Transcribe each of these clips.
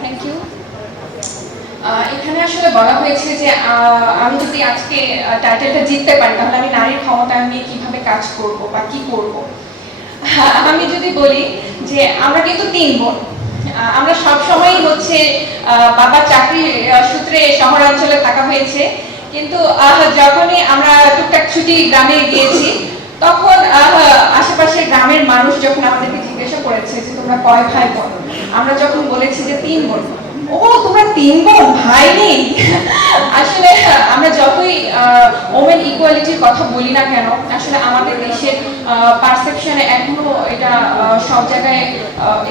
Thank you. এখানে আসলে বলা হয়েছে যে আমি যদি আজকে টাইটেলটা জিততে পারি তাহলে আমি নারীর ক্ষমতায়ন নিয়ে কিভাবে কাজ করব বা কি করব। আমি যদি বলি যে আমরা কিন্তু 3 বোন। আমরা সব সময়ই হচ্ছে বাবা চাকরি সূত্রে শহরাঞ্চলে থাকা হয়েছে, কিন্তু যখনই আমরা টুকটাক ছুটি গ্রামে গিয়েছি তখন আশেপাশের গ্রামের মানুষ যখন আমাদেরকে জিজ্ঞাসা করেছে যে তোমরা কয় ভাই বোন, আমরা যখন বলেছি যে 3 বোন, ও তোমরা 3 বোন, ভাই নেই। আসলে আমরা যতই ওমেন ইকুয়ালিটির কথা বলি না কেন, আসলে আমাদের দেশের পারসেপশনে এখনো এটা সব জায়গায়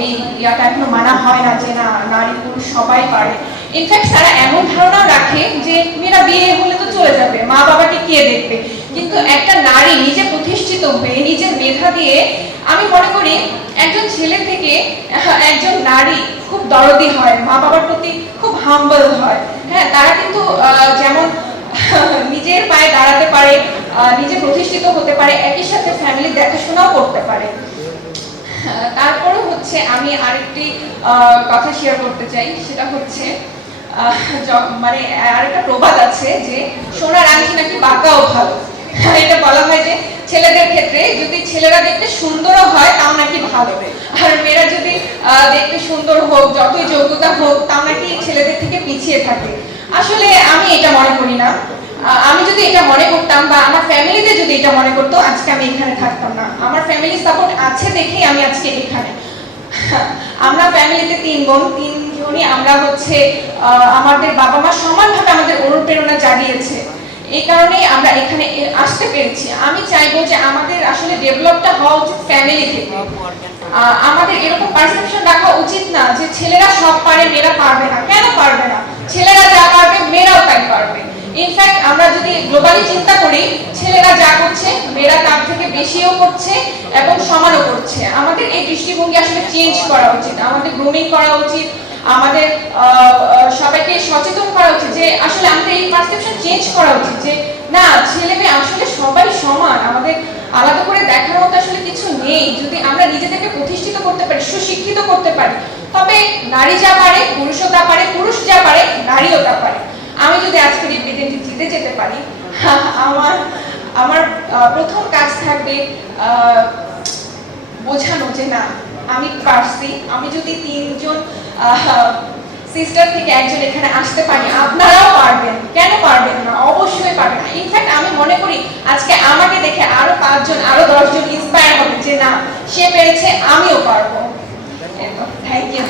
এই ইয়াটা এখনো মানা হয় না যে না নারী পুরুষ সবাই পারে। ইনফ্যাক্ট তারা এমন ধারণা রাখে যে মেয়েরা বিয়ে হলে তো চলে যাবে, মা বাবাকে কে দেখবে। কিন্তু একটা নারী নিজে প্রতিষ্ঠিত হয়ে নিজের মেধা দিয়ে, আমি মনে করি একজন ছেলে থেকে একজন নারী খুব দরদি হয়, মা বাবার প্রতি খুব হাম্বল হয়। হ্যাঁ, তারা কিন্তু যেমন নিজের পায়ে দাঁড়াতে পারে, নিজে প্রতিষ্ঠিত হতে পারে, একই সাথে ফ্যামিলি দেখাশোনাও করতে পারে। তারপরে হচ্ছে আমি আরেকটি কথা শেয়ার করতে চাই, সেটা হচ্ছে মানে আরেকটা প্রবাদ আছে যে সোনার আংটি নাকি বাঁকাও ভালো। এটা বলা হয় যে ছেলেদের ক্ষেত্রে যদি ছেলেরা দেখতে সুন্দরও হয় তাও নাকি ভালো, আর মেয়েরা যদি দেখতে সুন্দর হোক, যতই যোগ্যতা হোক, তাও নাকি ছেলেদের থেকে পিছিয়ে থাকে। আসলে আমি এটা মনে করি না। আমি যদি এটা মনে করতাম বা আমার ফ্যামিলিতে যদি এটা মনে করতো, আজকে আমি এখানে থাকতাম না। আমার ফ্যামিলি সাপোর্ট আছে দেখেই আমি আজকে এখানে। আমরা ফ্যামিলিতে 3 বোন, 3 জনই আমরা হচ্ছে আমাদের বাবা মা সমানভাবে আমাদের অনুপ্রেরণা জাগিয়েছে, এই কারণেই আমরা এখানে আসতে পেরেছি। আমি চাইবো যে আমাদের আসলে ডেভেলপটা হওয়া উচিত ফ্যামিলি থেকে। আমাদের এরকম পারসেপশন রাখা উচিত না যে ছেলেরা সব পারে মেয়েরা পারবে না। কেন পারবে না? ছেলেরা যা পারবে মেয়েরাও তাই পারবে। ইনফ্যাক্ট আমরা যদি গ্লোবালি চিন্তা করি, ছেলেরা যা করছে মেয়েরা তার থেকে বেশিও করছে এবং সমানও করছে। আমাদের এই দৃষ্টিভঙ্গি আসলে চেঞ্জ করা উচিত, আমাদের গ্রুমিং করা উচিত, আমাদের সবাইকে সচেতন করা উচিত যে আসলে আমাদের এই পারসেপশন চেঞ্জ করা উচিত যে না, ছেলে মেয়ে আসলে সবাই সমান, আমাদের আলাদা করে দেখার মতো আসলে কিছু নেই। যদি আমরা নিজেদেরকে প্রতিষ্ঠিত করতে পারি, সুশিক্ষিত করতে পারি, তবে নারী যা পারে পুরুষও তা পারে, পুরুষ যা পারে নারীও তা পারে। আমি যদি আজকে এই প্রেজেন্টে জিতে যেতে পারি, আমার প্রথম কাজ থাকবে বোঝানো যে না আমি পারছি। আমি যদি 3 জন সিস্টার থেকে একজন এখানে আসতে পারি, আপনারাও পারবেন। কেন পারবেন না? অবশ্যই পারবেন। ইনফ্যাক্ট আমি মনে করি আজকে আমাকে দেখে আরো 5 জন আরো 10 জন ইন্সপায়ার হবে যে না সে পেরেছে, আমিও পারবো। Thank you.